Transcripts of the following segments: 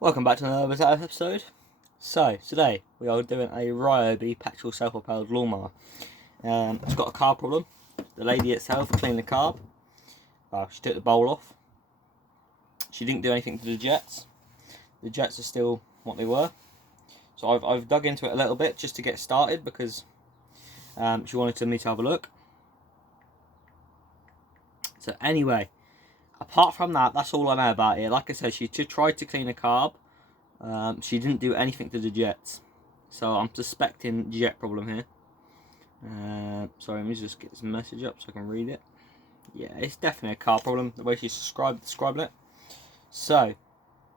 Welcome back to another episode. So, today we are doing a Ryobi petrol self-propelled lawnmower. It's got a carb problem. The lady itself cleaned the carb. She took the bowl off. She didn't do anything to the jets. The jets are still what they were. So I've dug into it a little bit just to get started because she wanted me to have a look. So anyway, apart from that, that's all I know about it. Like I said, she tried to clean a carb. She didn't do anything to the jets. So I'm suspecting jet problem here. Sorry, let me just get this message up so I can read it. Yeah, it's definitely a carb problem, the way she's describing it. So,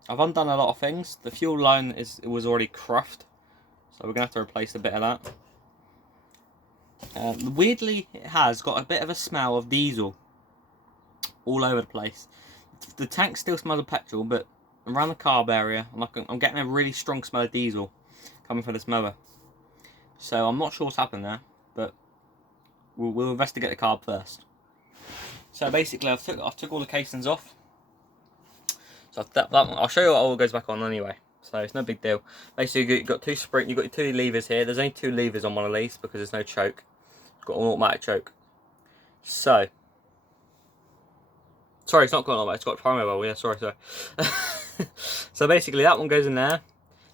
I've undone a lot of things. The fuel line was already cruffed. So we're going to have to replace a bit of that. Weirdly, it has got a bit of a smell of diesel all over the place. The tank still smells of petrol, but around the carb area, I'm getting a really strong smell of diesel coming from this mower. So I'm not sure what's happened there, but we'll investigate the carb first. So basically, I took all the casings off. So I'll show you what all goes back on anyway. So it's no big deal. Basically, you've got your two levers here. There's only two levers on one of these because there's no choke. It's got an automatic choke. So. Sorry, it's not got an automatic, it's got a primary valve, yeah, sorry. So basically that one goes in there.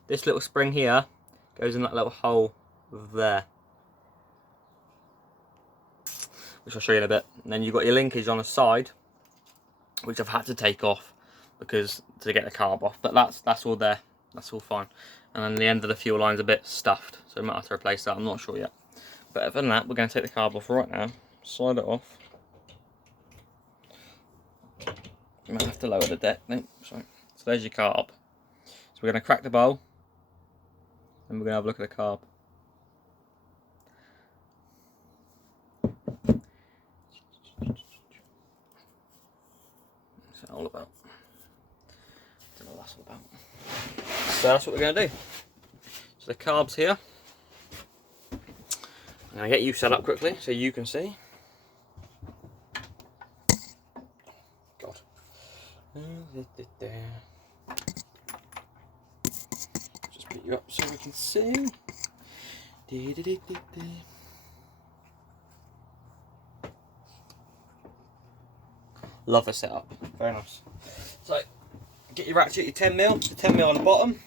This little spring here goes in that little hole there, which I'll show you in a bit. And then you've got your linkage on the side, which I've had to take off because to get the carb off, but that's all there, that's all fine. And then the end of the fuel line's a bit stuffed, so I might have to replace that, I'm not sure yet. But other than that, we're going to take the carb off right now, slide it off. You might have to lower the deck. No, sorry. So there's your carb. So we're going to crack the bowl, and we're going to have a look at the carb. What's that all about? I don't know what that's all about. So that's what we're going to do. So the carb's here. I'm going to get you set up quickly so you can see. Just put you up so we can see. Love the setup, very nice. So, get your ratchet, your 10mm, the 10mm on the bottom.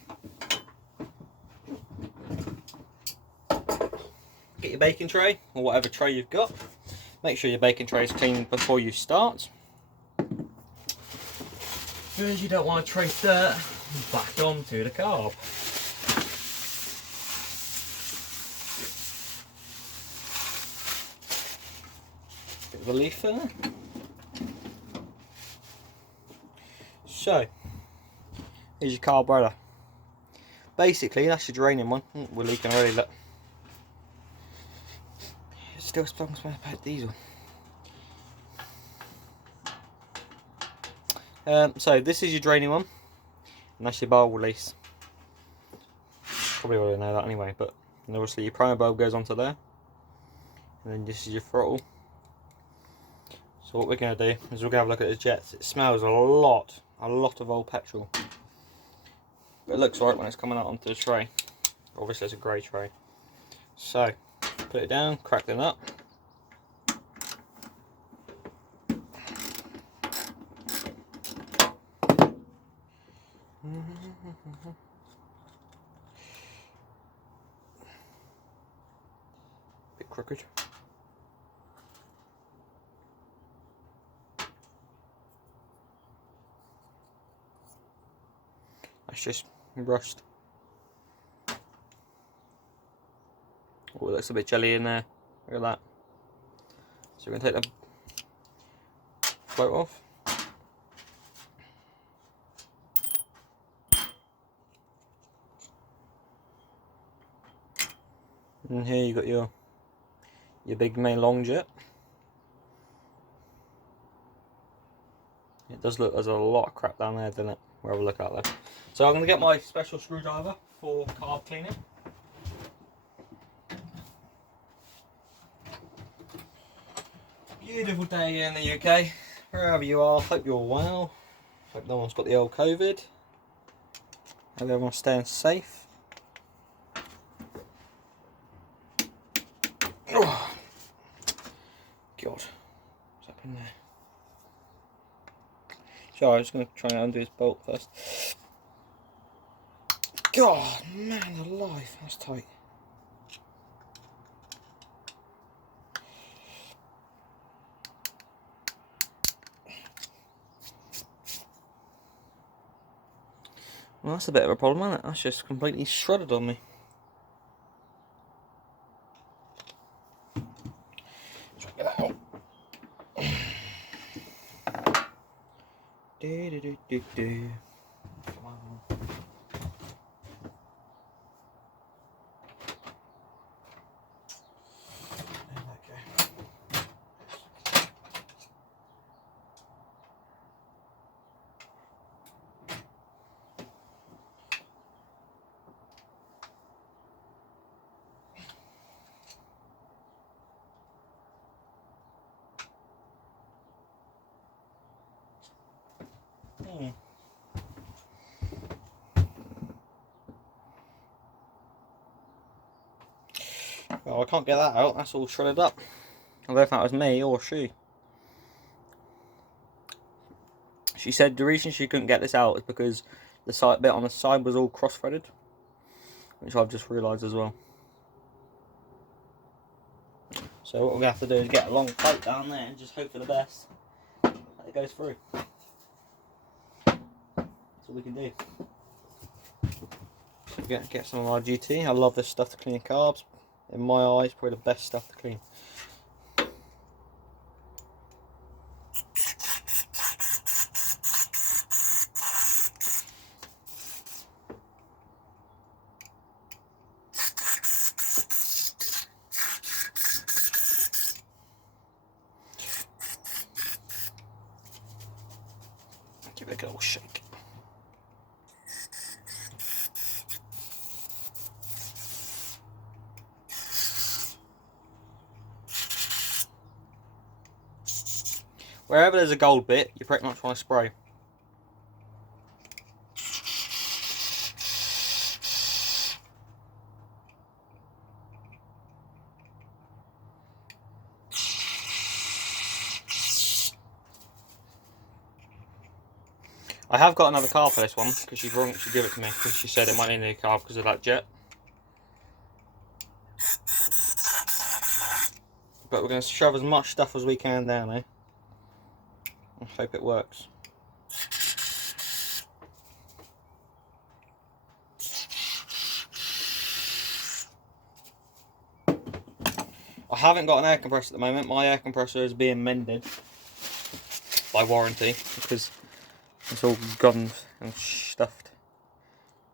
Get your baking tray, or whatever tray you've got. Make sure your baking tray is clean before you start, because you don't want to trace dirt back onto the carb. Bit of a leaf there. So, here's your carburetor. Basically, that's your draining one. We're leaking already, look. It's still smelling like diesel. So this is your draining one, and that's your bowl release. Probably already know that anyway, but obviously your primer bulb goes onto there, and then this is your throttle. So what we're going to do is we're going to have a look at the jets. It smells a lot of old petrol, but it looks right when it's coming out onto the tray. Obviously it's a grey tray. So put it down, crack the nut. Bit crooked. That's just rust. Oh, it looks a bit jelly in there. Look at that. So we're going to take the float off. And here you got your big main long jet. It does look, there's a lot of crap down there, doesn't it? We'll have a look at that. So I'm going to get my special screwdriver for carb cleaning. Beautiful day in the UK. Wherever you are, hope you're well. Hope no one's got the old COVID. Hope everyone's staying safe. Oh, God, what's happening there? So I'm just going to try and undo this bolt first. God, man alive, that's tight. Well, that's a bit of a problem, isn't it? That's just completely shredded on me. Try and get that out. Come on. Well, I can't get that out, that's all shredded up. I don't know if that was me or she. She said the reason she couldn't get this out is because the side bit on the side was all cross-threaded, which I've just realised as well. So what we're going to have to do is get a long pipe down there and just hope for the best that it goes through. That's all we can do. So get some of RGT. I love this stuff to clean carbs. In my eyes, probably the best stuff to clean. Give it a good old shake. Wherever there's a gold bit, you pretty much want to spray. I have got another carb for this one because she gave it to me because she said it might need a new carb because of that jet. But we're going to shove as much stuff as we can down there. I hope it works. I haven't got an air compressor at the moment. My air compressor is being mended by warranty because it's all gone and stuffed.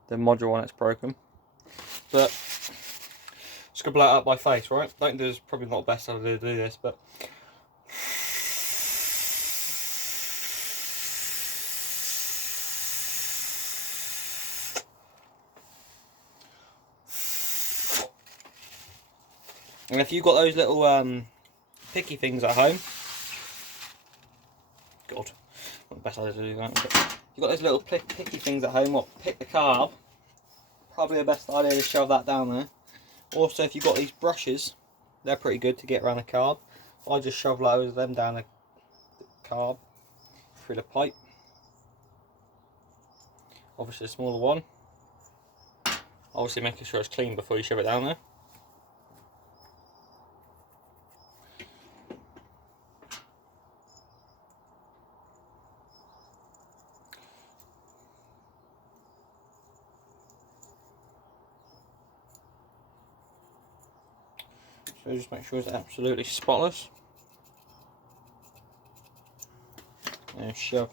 The module on it's broken. But just gonna blow it up by face, right? Don't do this, probably not the best idea to do this, but and if you've got those little picky things at home, God, not the best idea to do that, but if you've got those little picky things at home, what pick the carb, probably the best idea to shove that down there. Also, if you've got these brushes, they're pretty good to get around the carb. I just shove loads of them down the carb through the pipe. Obviously a smaller one. Obviously making sure it's clean before you shove it down there. So just make sure it's absolutely spotless. And shove.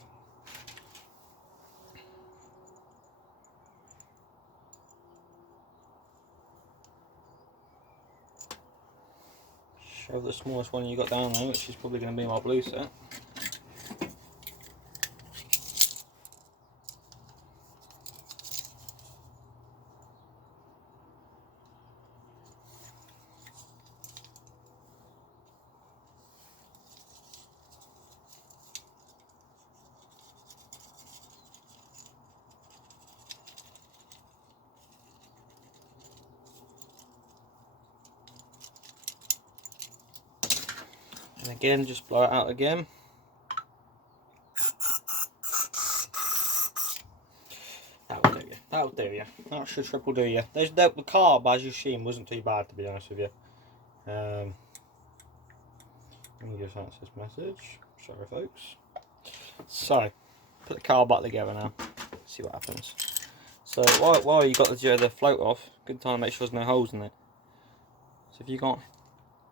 Shove the smallest one you got down there, which is probably going to be my blue set. And again, just blow it out again. That'll do you. That'll do you. That should triple do you. The carb, as you've seen, wasn't too bad, to be honest with you. Let me just answer this message. Sorry, folks. So, put the carb back together now. See what happens. So, while you got the float off, good time to make sure there's no holes in it. So, if you can't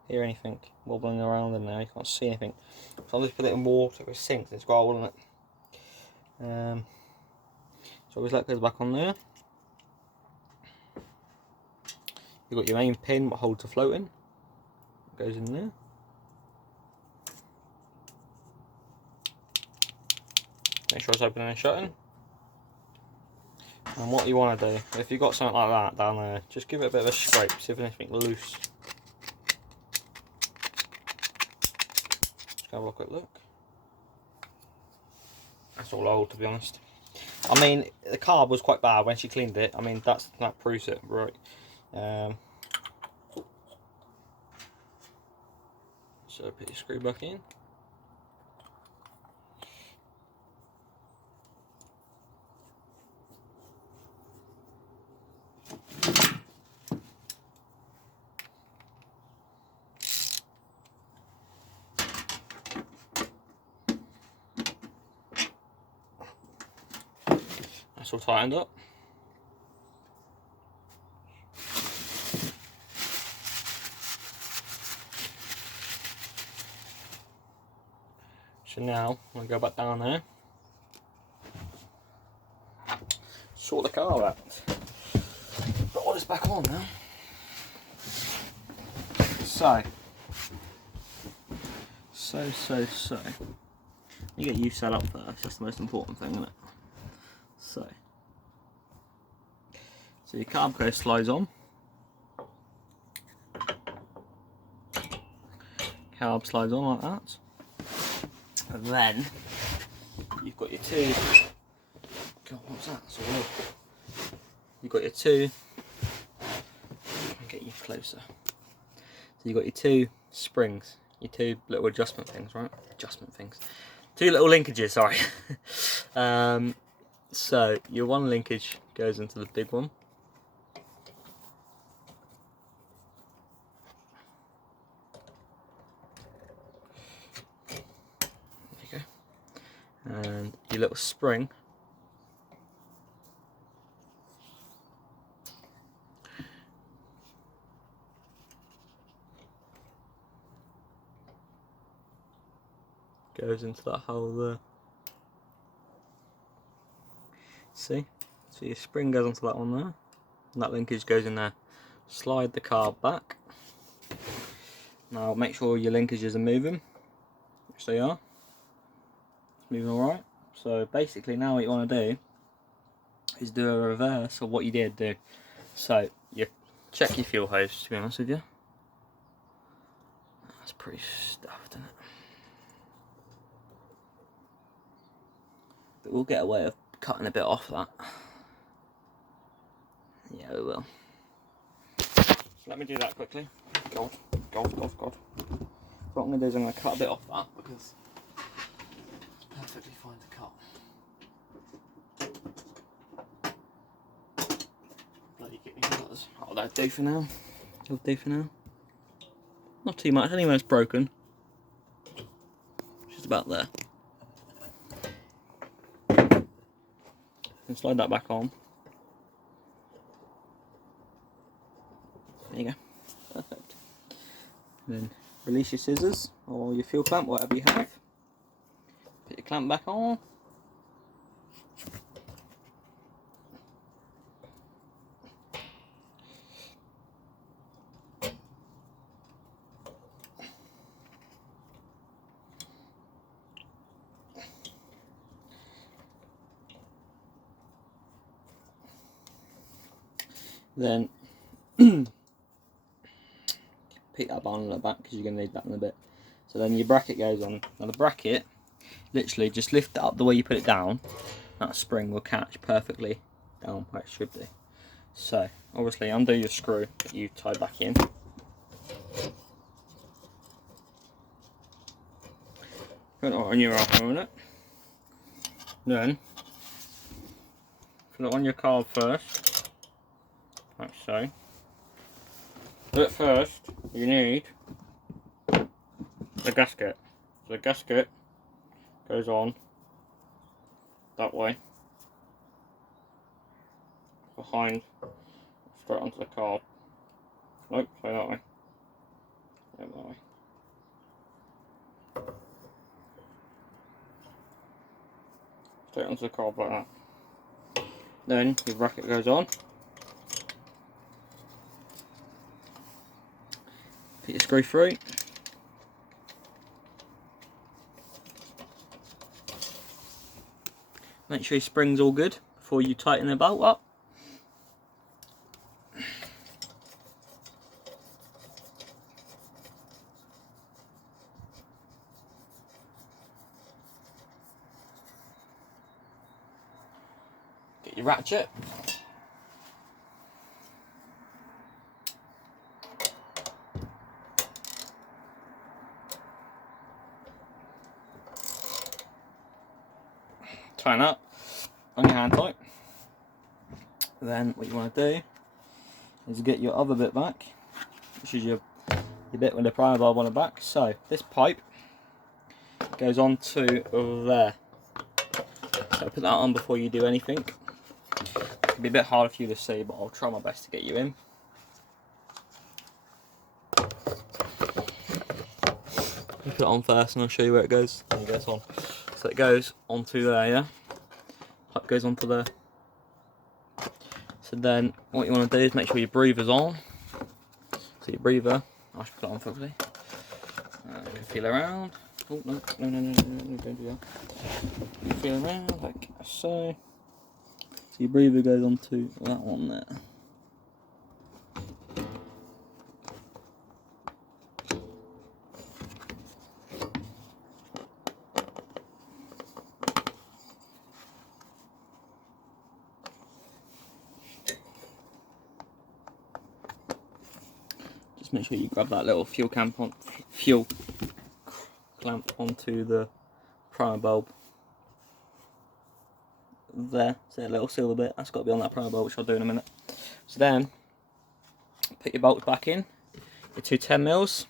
hear anything wobbling around in there, you can't see anything. So, I'll just put it in water, it sinks, it's got a hole in it. So, always let it goes back on there. You've got your main pin, what holds the float in. It goes in there. Make sure it's opening and shutting. And what you want to do, if you've got something like that down there, just give it a bit of a scrape, see if there's anything loose. Just have a quick look. That's all old, to be honest. I mean, the carb was quite bad when she cleaned it. I mean, that proves it, right? So put your screw back in. That's all tightened up. So now I'm going to go back down there, sort the car out. Put all this back on now. So. You get you set up first, that's the most important thing, isn't it? So your carb slides on. Carb slides on like that. And then you've got your two. God, what's that? That's all up. You've got your two. I'll get you closer. So you've got your two springs, your two little adjustment things, right? Two little linkages, sorry. So your one linkage goes into the big one. There you go. And your little spring goes into that hole there. See? So your spring goes onto that one there, and that linkage goes in there. Slide the carb back. Now make sure your linkages are moving, which they are. It's moving alright. So basically now what you want to do is do a reverse of what you did do. So you check your fuel hose, to be honest with you. That's pretty stuffed, isn't it? But we'll get a way of cutting a bit off that. Yeah, we will. Let me do that quickly. God. What I'm going to do is I'm going to cut a bit off that because it's perfectly fine to cut. Bloody get me cutters. Oh, that'll do for now. Not too much, anyway it's broken. Just about there. And slide that back on. There you go. Perfect. And then release your scissors or your fuel clamp, whatever you have. Put your clamp back on. Then pick that button on the back because you're going to need that in a bit. So then your bracket goes on. Now the bracket, literally just lift it up the way you put it down. That spring will catch perfectly down where it should be. So obviously undo your screw that you tied back in. put it on your after a minute. Then put it on your carb first, like so. But first, you need the gasket. So the gasket goes on that way, behind, straight onto the carb. Nope, so that way. Yeah, that way. Straight onto the carb like that. Then your bracket goes on. Put your screw through. Make sure your spring's all good before you tighten the bolt up. Get your ratchet. Tighten up on your hand tight. Then what you want to do is get your other bit back, which is your bit with the primer bulb on the back. So this pipe goes on to there. So put that on before you do anything. It'll be a bit harder for you to see, but I'll try my best to get you in. You put it on first and I'll show you where it goes. There it goes on. So it goes onto there, yeah? Pipe goes onto there. So then what you want to do is make sure your breather's on. So your breather, I should put it on quickly. You can feel around. Oh, no, don't do that. You can feel around like so. So your breather goes onto that one there. Just make sure you grab that little fuel clamp onto the primer bulb. There, see a little silver bit, that's got to be on that primer bulb, which I'll do in a minute. So then, put your bolts back in, your two 10mm.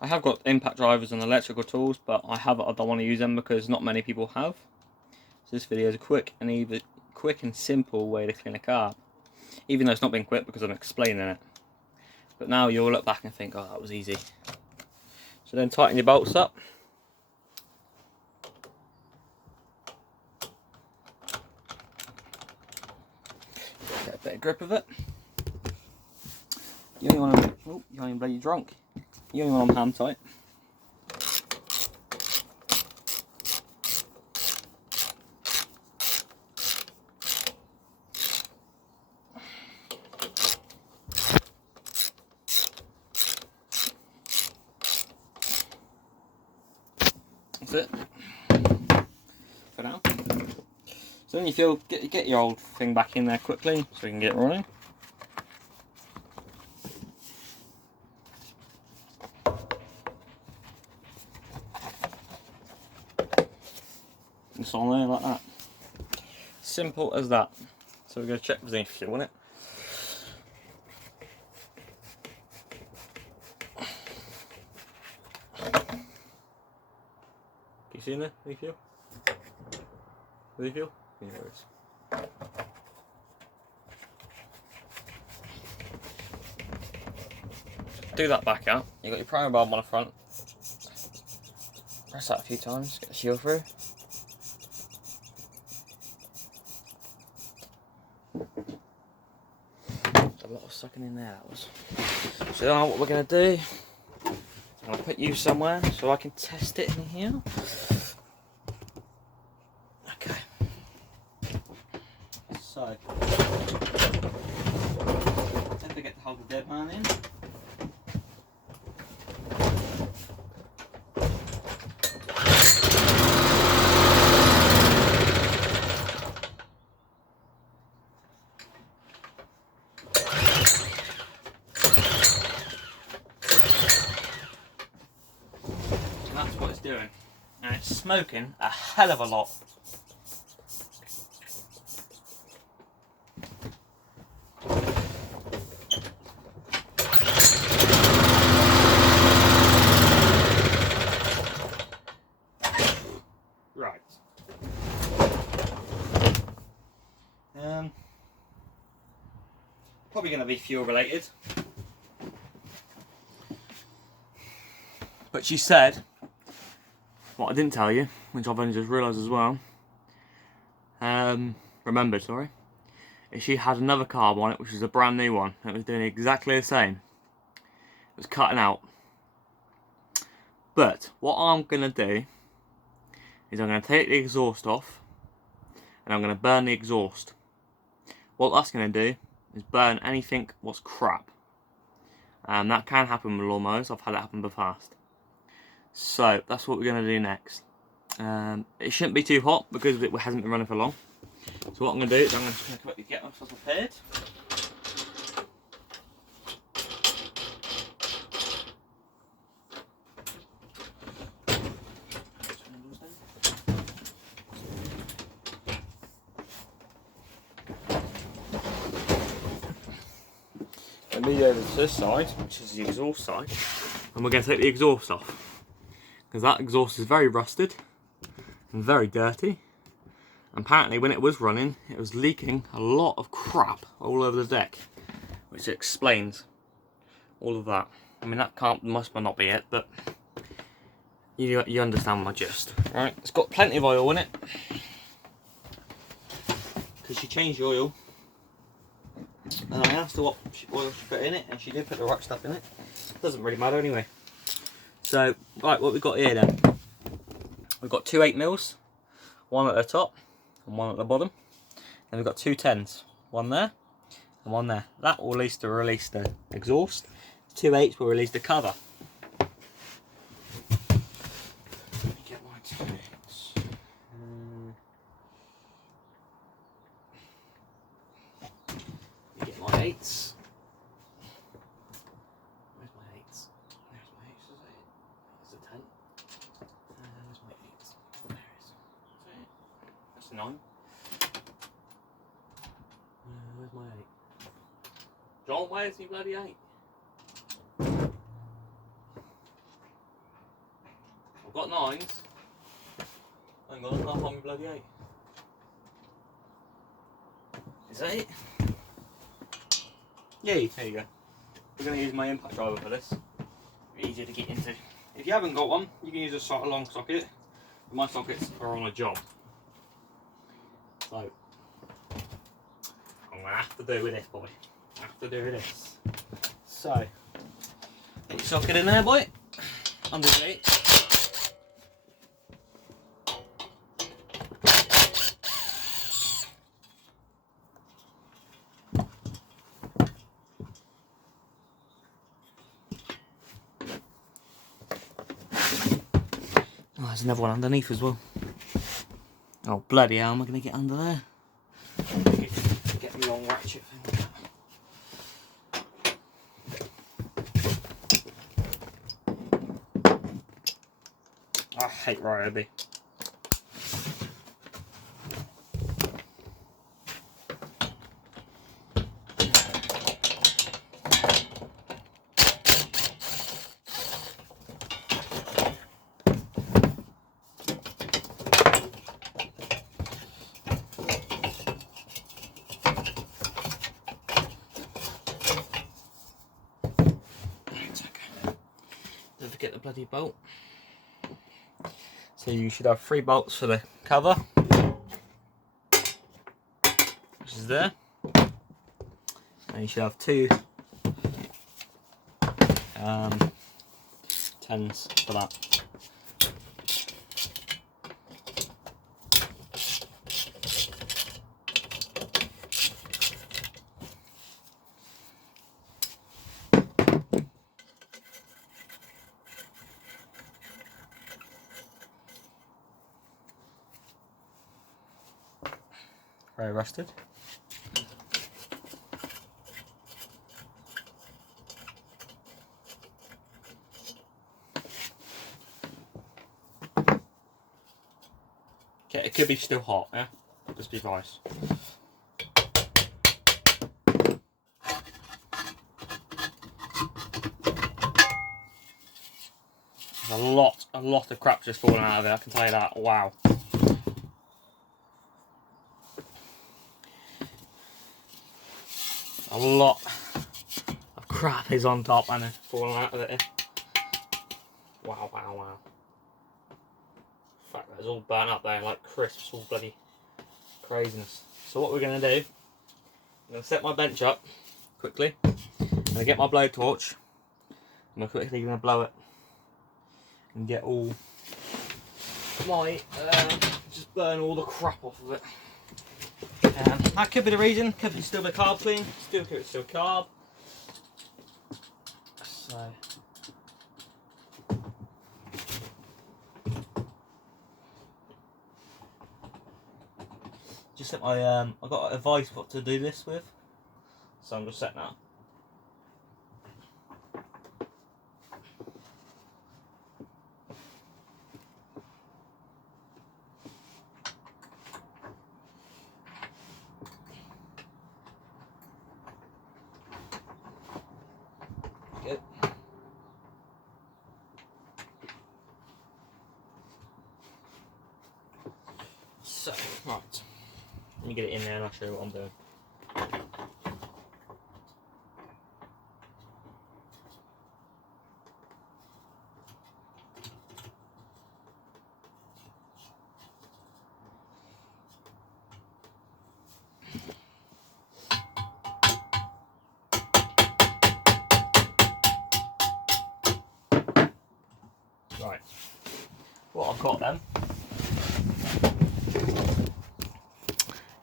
I have got impact drivers and electrical tools, but I don't want to use them because not many people have. So this video is a quick and simple way to clean a carb. Even though it's not been quick because I'm explaining it. But now you'll look back and think, oh, that was easy. So then tighten your bolts up. Get a bit of grip of it. You only want to, oh, you ain't bloody drunk. You only want them hand tight. That's it for now. So then you get your old thing back in there quickly so you can get running. It's on there like that. Simple as that. So we're going to check if there's any fuel in it. Can you see in there? Any fuel? Any fuel? Yeah, there is. Do that back out. You've got your primer bulb on the front. Press that a few times, get the fuel through. A lot of sucking in there, that was. So now what we're going to do, I'm going to put you somewhere so I can test it in here. Okay. So, don't forget to hold the dead man in. and it's smoking a hell of a lot. Right. Probably going to be fuel related. But she said, what I didn't tell you, which I've only just realised as well, remembered, sorry, is she had another carb on it, which is a brand new one. It was doing exactly the same. It was cutting out. But what I'm going to do is I'm going to take the exhaust off and I'm going to burn the exhaust. What that's going to do is burn anything what's crap. That can happen with lawnmowers. I've had it happen in the past. So that's what we're going to do next. It shouldn't be too hot because it hasn't been running for long. So what I'm going to do is I'm just going to quickly get myself prepared. Let me over to this side, which is the exhaust side, and we're going to take the exhaust off because that exhaust is very rusted and very dirty. And apparently when it was running, it was leaking a lot of crap all over the deck, which explains all of that. I mean, that must not be it, but you understand my gist, right? It's got plenty of oil in it because she changed the oil. And I asked her what oil she put in it, and she did put the right stuff in it. Doesn't really matter anyway. So, right, what we've got here then. We've got two 8mm, one at the top and one at the bottom. Then we've got two 10s, one there and one there. That will release the exhaust. 2 8s will release the cover. Let me get my 2 8s. Get my 8s. Where's my 8s? There's my 8s, is it? There's a 10. Where's my 8s? There it is. That's a 9. Where's my 8? John, where's the bloody 8? I've got 9s. Hang on, I can't find my bloody 8. Is that it? Yeah, there you go. We're going to use my impact driver for this. Easier to get into. If you haven't got one, you can use a long socket. My sockets are on a job. So, I'm going to have to do with this, boy. Have to do with this. So, get your socket in there, boy. Under the 8. Oh, there's another one underneath as well. Oh, bloody hell, am I going to get under there? Get me long ratchet thing. I hate Ryobi. Don't forget the bloody bolt. So you should have 3 bolts for the cover, which is there, and you should have 2 10s for that. Very rusted. Okay, it could be still hot, yeah? Just be advised. There's a lot of crap just falling out of it, I can tell you that. Wow. A lot of crap is on top and falling out of it. Wow, wow, wow. In fact, it's all burnt up there like crisps, all bloody craziness. So what we're going to do, I'm going to set my bench up quickly. I'm going to get my blowtorch. I'm quickly going to blow it and get all my, just burn all the crap off of it. And that could be the reason, could be still the carb clean, could be still carb. So. Just set my, I've got advice what to do this with, so I'm just setting that up. Good. So, right. Let me get it in there and I'll show you what I'm doing. Right. What I've got then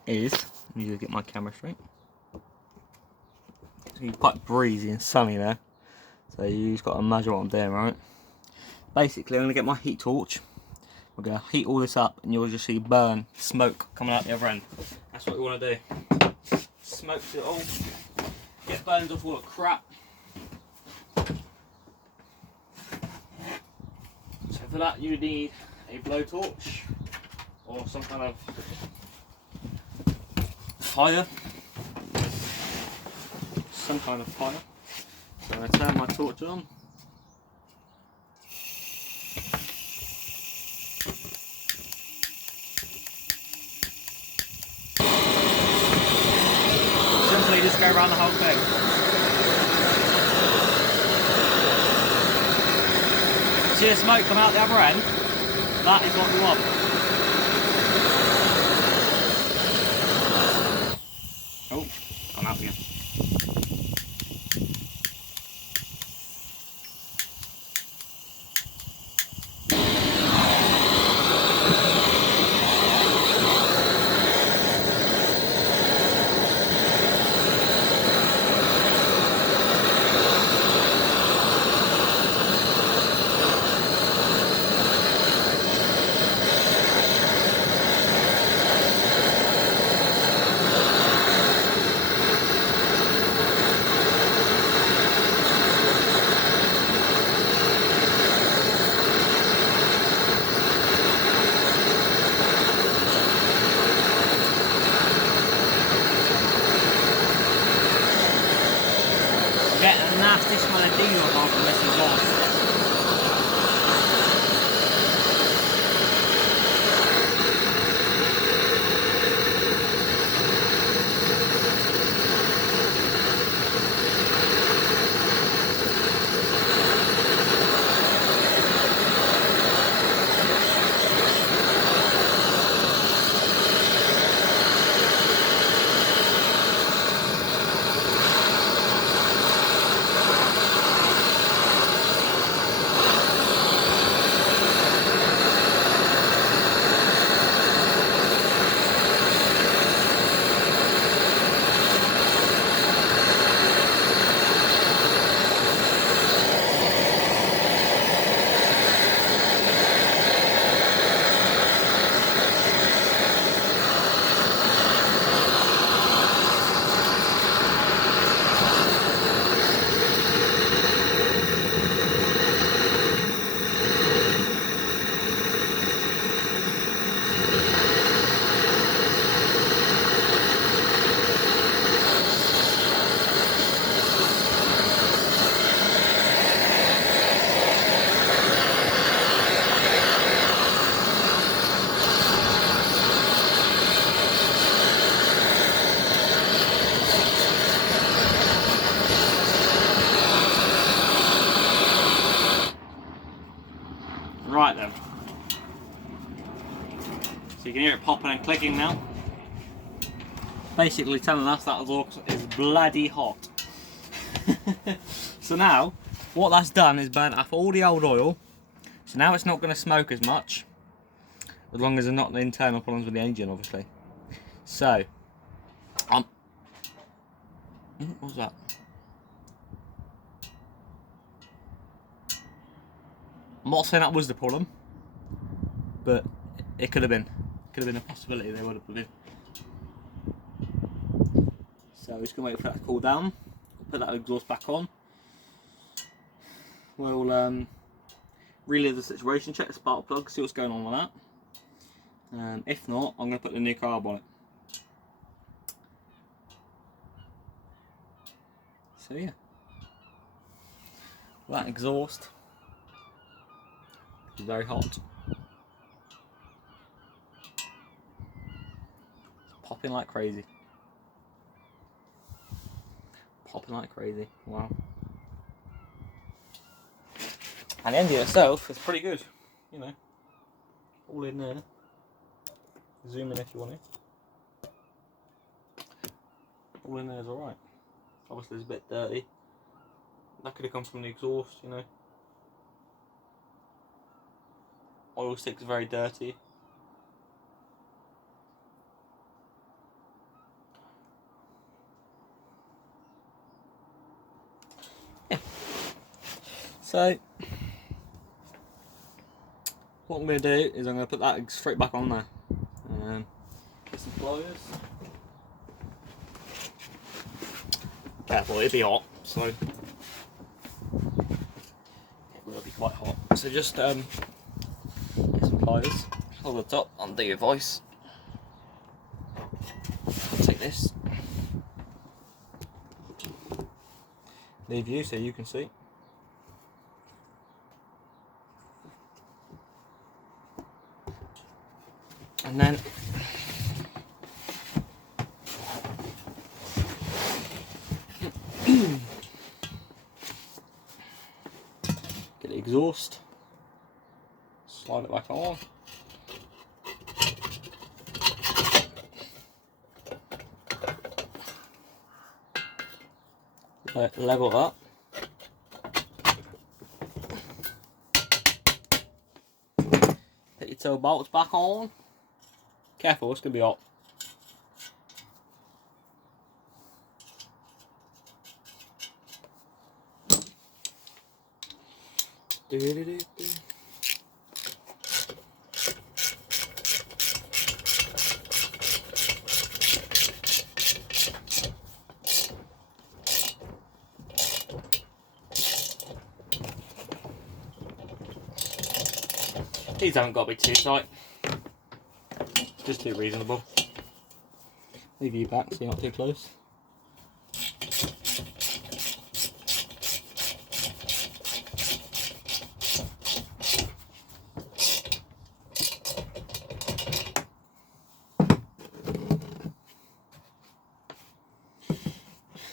is, let me just get my camera straight. It's quite breezy and sunny there, so you just got to imagine what I'm doing, right? Basically, I'm going to get my heat torch. We're going to heat all this up, and you'll just see burn, smoke coming out the other end. That's what we want to do. Smoke it all, get burned off all the crap. So for that, you need a blowtorch or some kind of fire. Some kind of fire. So I'm going to turn my torch on. Simply just go around the whole thing. See the smoke come out the other end? That is what we want. Oh, I'm out again. So you can hear it popping and clicking now. Basically telling us that exhaust is bloody hot. So now, what that's done is burnt off all the old oil. So now it's not going to smoke as much, as long as there's not the internal problems with the engine, obviously. So, what was that? I'm not saying that was the problem, but it could have been. Could have been a possibility they would have put in. So we're just going to wait for that to cool down. Put that exhaust back on. We'll relive the situation, check the spark plug, see what's going on with that. If not, I'm going to put the new carb on it. So yeah, that exhaust is very hot. It's popping like crazy. Popping like crazy, wow. And the engine itself is pretty good, you know, all in there. Zoom in if you want it. All in there is alright. Obviously it's a bit dirty. That could have come from the exhaust, you know. Oil stick's very dirty. Yeah. So what I'm going to do is I'm going to put that straight back on there. Get some pliers. Careful, it'll be hot, so it will be quite hot. So just get some pliers. Hold the top, undo your voice. Take this. Leave you so you can see. And then get the exhaust, slide it back on. Level it up. Put your toe bolts back on. Careful, it's going to be hot. These haven't got to be too tight, just too reasonable. Leave you back so you're not too close.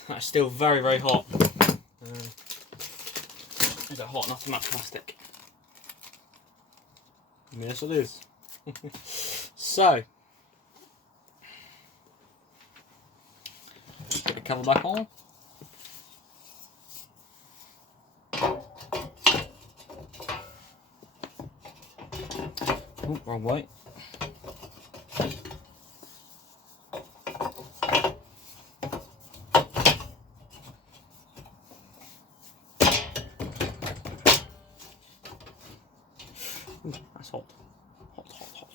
That's still very, very hot. Is it hot enough to match plastic? Yes, it is. So, put the cover back on. Oh, wrong way. Ooh, that's hot. Hot, hot, hot.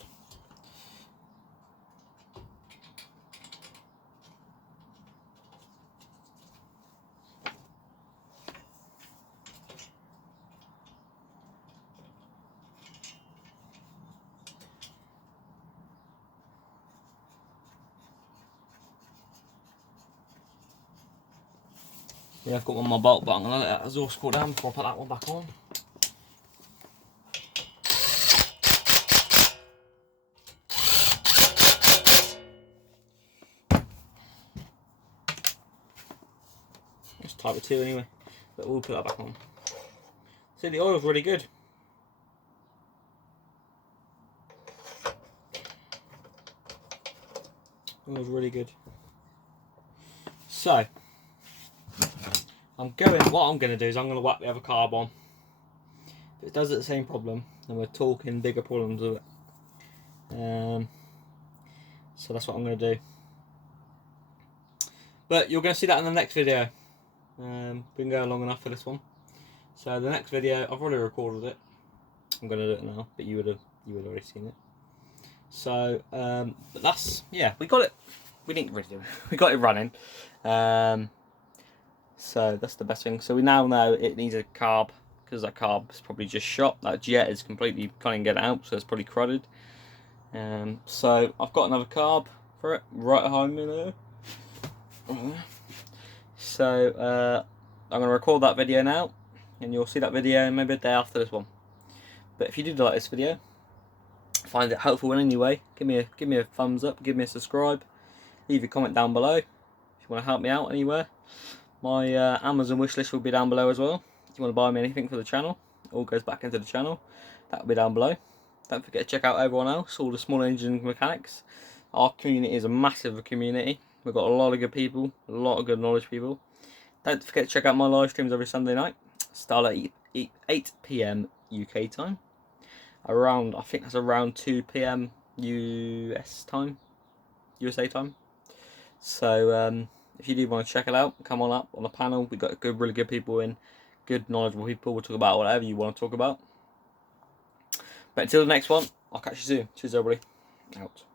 Yeah, I've got one more bolt, but I'm going to let that exhaust cool down before I put that one back on. It's type of 2 anyway, but we'll put that back on. See, the oil's really good. It was really good. So, what I'm going to do is I'm going to whack the other carb on. If it does it the same problem, then we're talking bigger problems with it. So that's what I'm going to do. But you're going to see that in the next video. Been going long enough for this one. So the next video, I've already recorded it. I'm going to do it now, but you would have already seen it. So, but that's, yeah, we got it. We didn't really do it. We got it running. So that's the best thing. So we now know it needs a carb, because that carb is probably just shot. That jet is completely, can't get it out, so it's probably cruded. So I've got another carb for it right behind me there. So I'm going to record that video now, and you'll see that video maybe a day after this one. But if you did like this video, find it helpful in any way, give me a thumbs up, give me a subscribe, leave a comment down below if you want to help me out anywhere. My Amazon wishlist will be down below as well. If you want to buy me anything for the channel, it all goes back into the channel. That will be down below. Don't forget to check out everyone else, all the small engine mechanics. Our community is a massive community. We've got a lot of good people, a lot of good knowledge people. Don't forget to check out my live streams every Sunday night. Start at 8 PM UK time. I think that's around 2 PM USA time. So if you do want to check it out, come on up on the panel. We've got really good people in, good knowledgeable people. We'll talk about whatever you want to talk about. But until the next one, I'll catch you soon. Cheers everybody. Out.